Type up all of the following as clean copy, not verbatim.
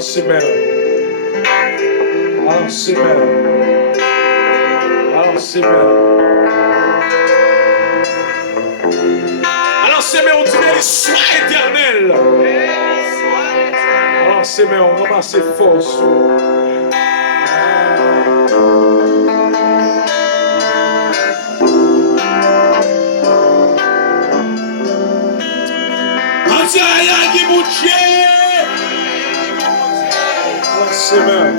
Balancez main. Balancez main. Balancez main. Balancez main, on dit béni soit éternel. Balancez main, on ramasse force. Balancez main.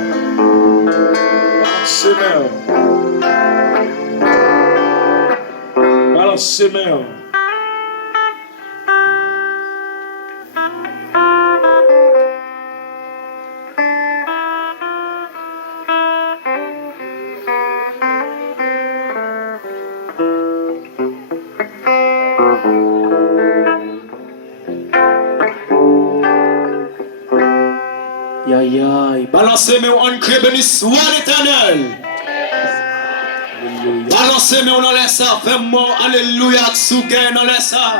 Balancez main. Balancez main. Balancez mais on crée béni soit l'éternel. Balancez mais on en laisse ça. Fais-moi alléluia souquet on laisse ça.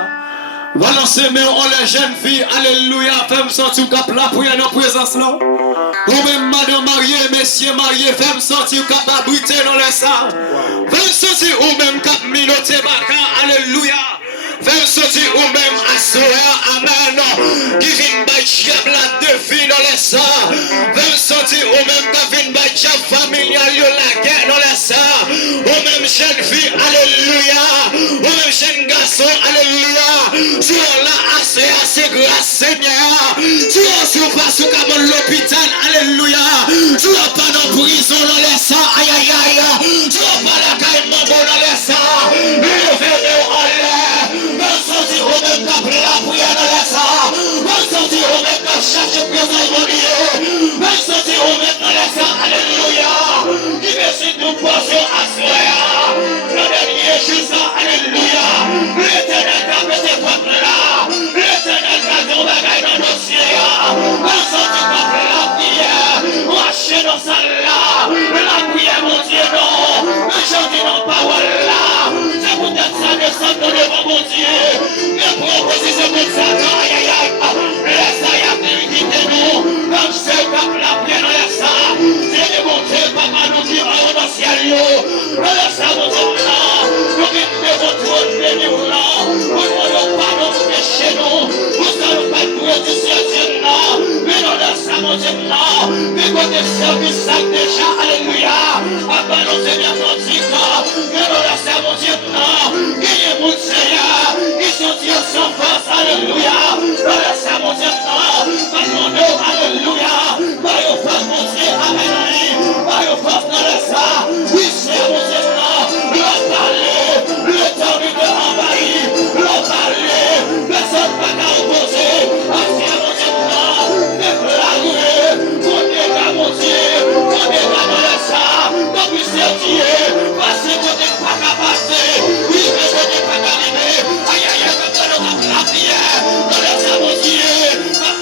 Balancez mais on les jeunes filles alléluia. Fais-moi sentir cap la prière dans présence là. Ou même madame mariée, messieurs mariés, fais-moi sentir capable brûler dans laisse ça. Fais-moi sentir ou même cap minoté baka alléluia. Fais-moi sentir ou même assoya amen. Qui vient by diable la défi dans laisse ça. Fais-moi sentir ou même qui vient by diable familial yo la guerre dans laisse ça. Ou même jeune fille alléluia. Ou même jeune garçon alléluia. Tu es là assez grâce Seigneur. Tu es sur pas sous comme l'hôpital alléluia. Tu es pas dans prison dans laisse ça. Aïe aïe aïe. Tu es pas la caille mon bon dans laisse ça. Levez-vous en l'air. Sentir au même qu'à la prière dans les sangs. Sentir au même qu'à chercher présent immobilier. Sentir au même dans les sangs. Alléluia. Qui décide nous poser à soi. Le dernier juste alléluia. L'éternel qui a fait ses propres là. L'éternel qui a fait un bagage dans nos cieux. Sentir qu'on fait la prière. Marcher dans sa là. La prière mon Dieu non. Chanter dans parole là. C'est peut-être ça descend devant mon Dieu. Les propositions de Satan, aïe aïe aïe, laisse aïe à quitter nous, comme ce cap la prière, laisse ça, c'est démontré, papa nous dit, en dans le ciel, laisse ça, mon Dieu, là, nous mettons votre trône, béni-nous là, nous demandons pardon pour pécher nous, nous savons pas de nous du ciel, là, mais nous laisse ça, mon Dieu, là, mais côté service, ça déjà, alléluia, papa nous est bien pratique, mais nous laisse ça, mon Dieu, là, il est mon Seigneur, ils sont Dieu sans force, alléluia. Nous laissons mon Dieu temps, parce qu'on est, alléluia. Par your force, mon Dieu, amen. Par your force, nous laissons. Oui, c'est mon Dieu temps. Leur parler, le temps de envahir. Leur parler, personne pas qu'à opposer. Ancien mon Dieu temps, déclarer. Mon dégât, mon Dieu, mon dégât, nous laissons. Nous puissions Dieu, passer, mon Dieu, pas qu'à passer. Oui, mais je n'ai pas qu'à arriver. Aïe, aïe, aïe, la prière, dans les mon Dieu,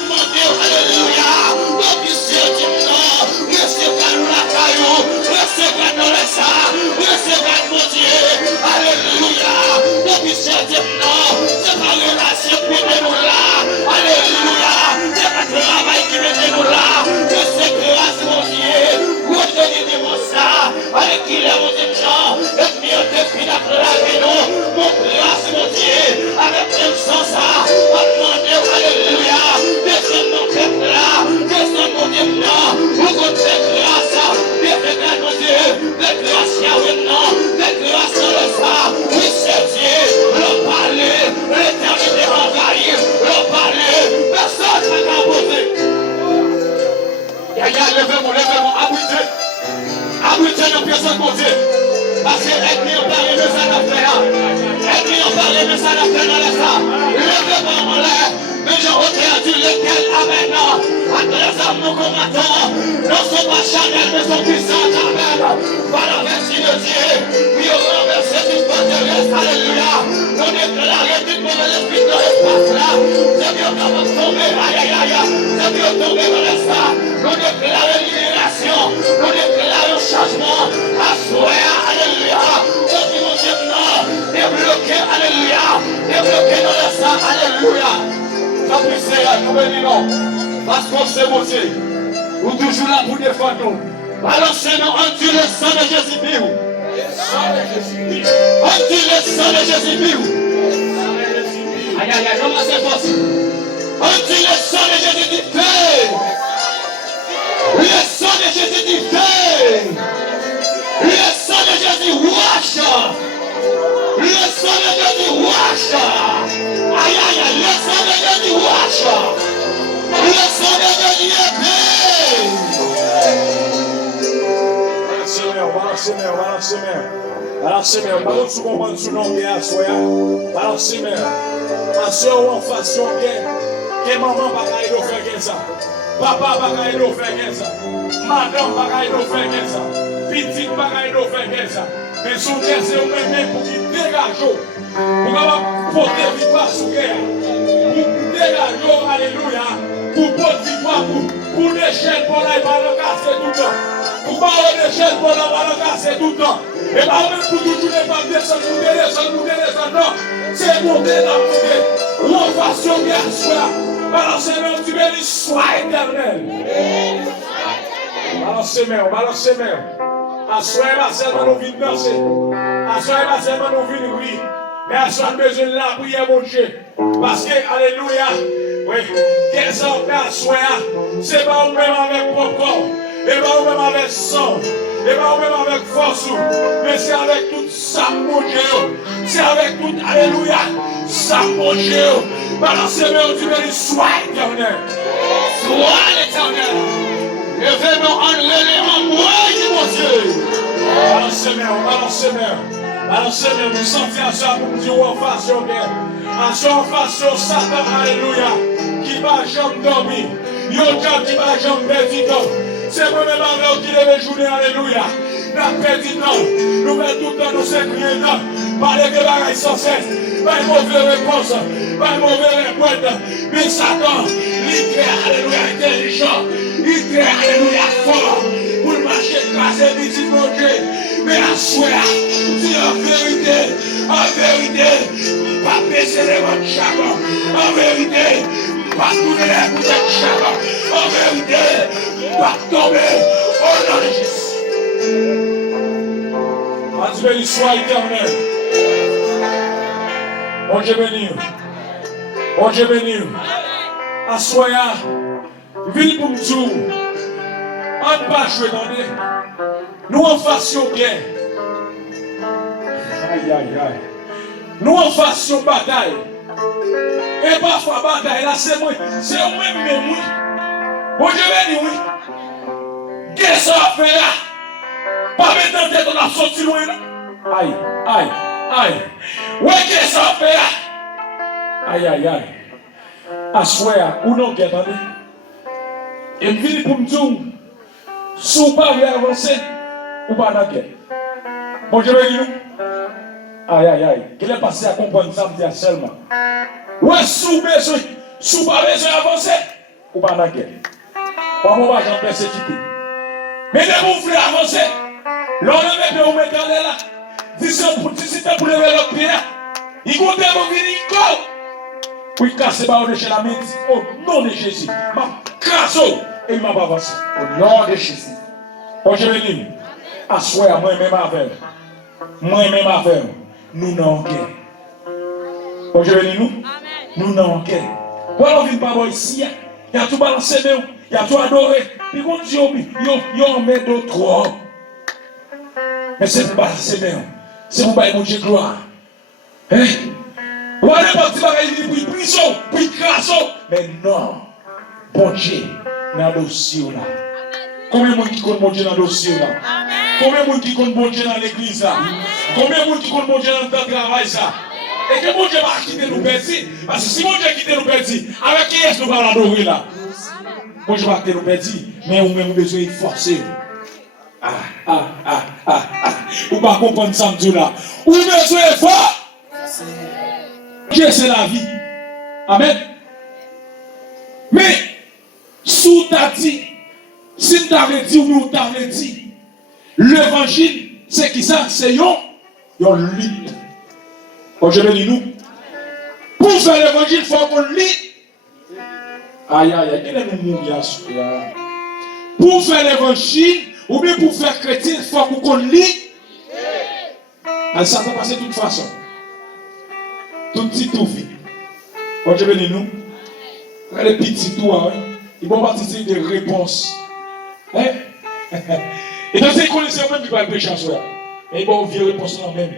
mon Dieu, alléluia, mon Dieu, non, recevez la caillou, recevez dans les sacs, recevez mon Dieu, alléluia, mon Dieu, non, c'est pas relation qui met nous là, alléluia, c'est pas travail qui met nous là, que c'est grâce mon Dieu, pour te dire mon ça, avec qui les mon Dieu, non, et mieux te finir la vie, non, mon grâce mon Dieu, avec même sans ça, demandez, alléluia, descends mon peuple là, descends mon Dieu là, vous comptez grâce, défendez mon Dieu, de grâce Yahweh non, de grâce dans le sang, oui c'est Dieu, le parler, l'éternité envahir, le parler, personne ne va poser. Yaya, levez-moi, abritez nos personnes mon Dieu, parce que l'ennemi on parle de ça d'affaire, l'ennemi on parle de ça d'affaire dans le sang, levez-moi en l'air. Mais je retiens du lequel amen. Entre les hommes nous combattons. Nous ne sommes pas charnels, mais sommes puissants. Amen. Par la vertu de Dieu. Puis on renverse toute forteresse. Alléluia. Nous déclarons toute mauvaise esprit dans l'espace là. C'est bien qu'on va tomber. Aïe aïe aïe. C'est bien tomber dans l'espace. Nous déclarons libération. Nous déclarons changement. Assoir. Alléluia. On dit mon Dieu non. Débloqué. Alléluia. Débloqué dans l'espace. Alléluia. Nous bénissons, parce qu'on s'est motivé. Ou toujours là pour défendre nous. Balancez-nous en Dieu le sang de Jésus-Christ. En Dieu le sang de Jésus-Christ. Aïe, aïe, aïe, comment c'est possible? En Dieu le sang de Jésus-Christ. Le sang de Jésus-Christ. Le sang de Jésus wash. Le sang de Jésus wash. Aïe, aïe, aïe, le sang de Jésus wash. Le sang de Jésus Balancez mer, balancez sous comprendre sous nom de Assoya. Balancez mer. Assoya ou en façon que maman va faire comme ça. Papa va faire comme ça. Madame va faire comme ça. Petite va faire comme ça. Mais son Dieu c'est vous-même pour qu'il dégage. Pour porter victoire sur guerre. Pour dégager, alléluia. Pour porter victoire, pour l'échelle, pour la casser tout le temps. Pour parler d'échelle, pour la casser tout le temps. Et pas même pour toujours les femmes descendre, non. C'est monter dans le monde. L'enfation bien soit. Balancez-moi, tu bénis, soit éternel. Balancez-moi. Assoyez pas seulement nos vies de danser. Assoyez pas seulement nos vies de prier. Mais assoyez besoin de la prière, mon Dieu. Parce que, alléluia, oui, qu'est-ce qu'on fait assoyer? C'est pas vous-même avec propre corps. Et pas vous-même avec sang. Et pas vous-même avec force. Mais c'est avec tout ça, mon Dieu. C'est avec tout, alléluia, ça, mon Dieu. Balancez-moi, tu bénis, sois éternel. Sois l'éternel. Levez-nous en l'élément, moi, mon Dieu. Balancez-moi, nous sentons à ça pour nous dire en face au bien. En face au Satan, alléluia, qui va jamais dormir. Yo qui va jamais perdre du temps. C'est moi-même avec qui devait jouer, alléluia. Nous perdons du temps. Nous mettons tout le temps, nous s'écrions temps. Parler de bagaille sans cesse. Pas une mauvaise réponse. Pas une mauvaise réponse. Mais Satan, il est alléluia, intelligent. Il est alléluia, fort. Pour le marcher, casser, petit mon Dieu. Mais à soi, c'est en vérité, pas baisser les votre chapeau. En vérité, pas tourner les bouteilles de chapeau. En vérité, pas tomber au nom de Jésus. Dieu béni soit éternel. Bon Dieu béni. Bon Dieu béni. Assoya, ville pour nous tout. On ne pas jouer dans les. Nous en fassions guerre. Aïe, aïe, aïe. Nous en fassions bataille. Et parfois bataille, là c'est moi. C'est moi-même, mais oui. Bon Dieu béni, oui. Qu'est-ce qu'on fait là? Pas mettre en tête, on a sorti loin là. Aïe, aïe, aïe. Ouais, qu'est-ce qu'on fait là? Aïe, aïe, aïe. Assoya, ou non, qui attendez? Et vient pour me dire, si vous ne pouvez pas avancer, ou pas dans la guerre. Bon, je vais dire, aïe, aïe, aïe, qu'il est passé à comprendre ça, me dire seulement. Ouais, si vous ne pouvez pas avancer, ou pas dans la guerre. Pas mon argent persécuté. Mais dès que vous voulez avancer, l'on ne met pas vous mettre dans là. Dis-moi pour lever l'autre pied, il compte mon venir, go! Oui, casser par au-dessus de la main, au nom de Jésus. Ma casse, et il m'a pas avancé. Au nom de Jésus. Bon, je vais dire, assoyez moi-même avec. Moi-même avec. Nous n'avons guère. Bon, je vais dire, nous n'avons guère. Voilà, on vient pas ici. Il y a tout balancé, il y a tout adoré. Puis quand Dieu, il en met d'autres. Mais c'est pour balancer, c'est pour bailler mon Dieu gloire. Hein? Ou aller partir par une prison, puis crasso. Mais non, bon Dieu, dans le dossier là. Combien de monde qui compte bon Dieu dans le dossier là? Combien de monde qui compte bon Dieu dans l'église là? Combien de monde qui compte bon Dieu dans le travail ça? Et que bon Dieu va quitter nous perdus. Parce que si bon Dieu quitte nous perdus, avec qui est-ce que nous allons l'adorer là? Bon Dieu va quitter nous perdus, mais nous avons besoin de forcer. Ou pas comprendre ça là. Ou besoin de fort. Dieu c'est la vie. Amen. Mais, si tu as dit, si tu avais dit ou tu avais dit, l'évangile, c'est qui ça? C'est yon lutte. Quand je vais dire nous, pour faire l'évangile, il faut qu'on lit. Aïe, aïe, aïe, il est nous mourir. Pour faire l'évangile, ou bien pour faire chrétien, il faut qu'on lit. Elle s'attend passer de toute façon. Tout petit tout fait. Quand je viens nous, les petits tout, ils vont participer des réponses. Hein? Et dans ces conditions, même qui va le pécher en soi. Mais ils vont ouvrir les réponses là même.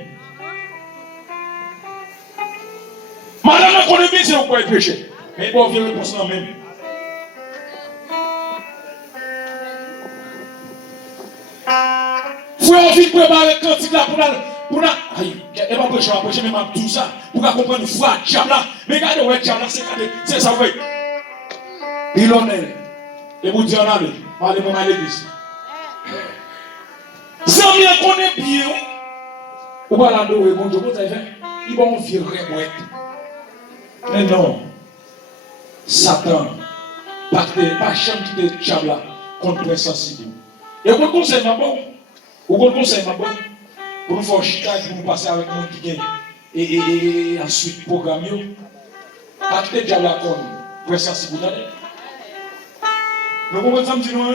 Madame, on connaît bien si on peut pécher. Mais ils vont ouvrir les réponses là même. Frère, vite préparer le cantique là pour la. Aïe, et pas prêcher, même tout ça. Pour comprendre le foi, diable là. Mais regardez, ouais, diable là, c'est ça, oui. Il en est. Et vous dites, on a allé. Allez-moi à l'église. Ça bien connaît bien. Ou pas la douée, bon Dieu, vous avez fait. Ils vont virer, ouais. Mais non. Satan, pas chambre qui te diable là, contre le sensible. Et vous conseillez ma bonne. Vous conseillez ma bonne. Pour nous faire chitage, pour nous passer avec nous qui gagne. Et ensuite, programmer. Pas que le diable là, comme le sensible. Vous comprenez ça, me dit nous,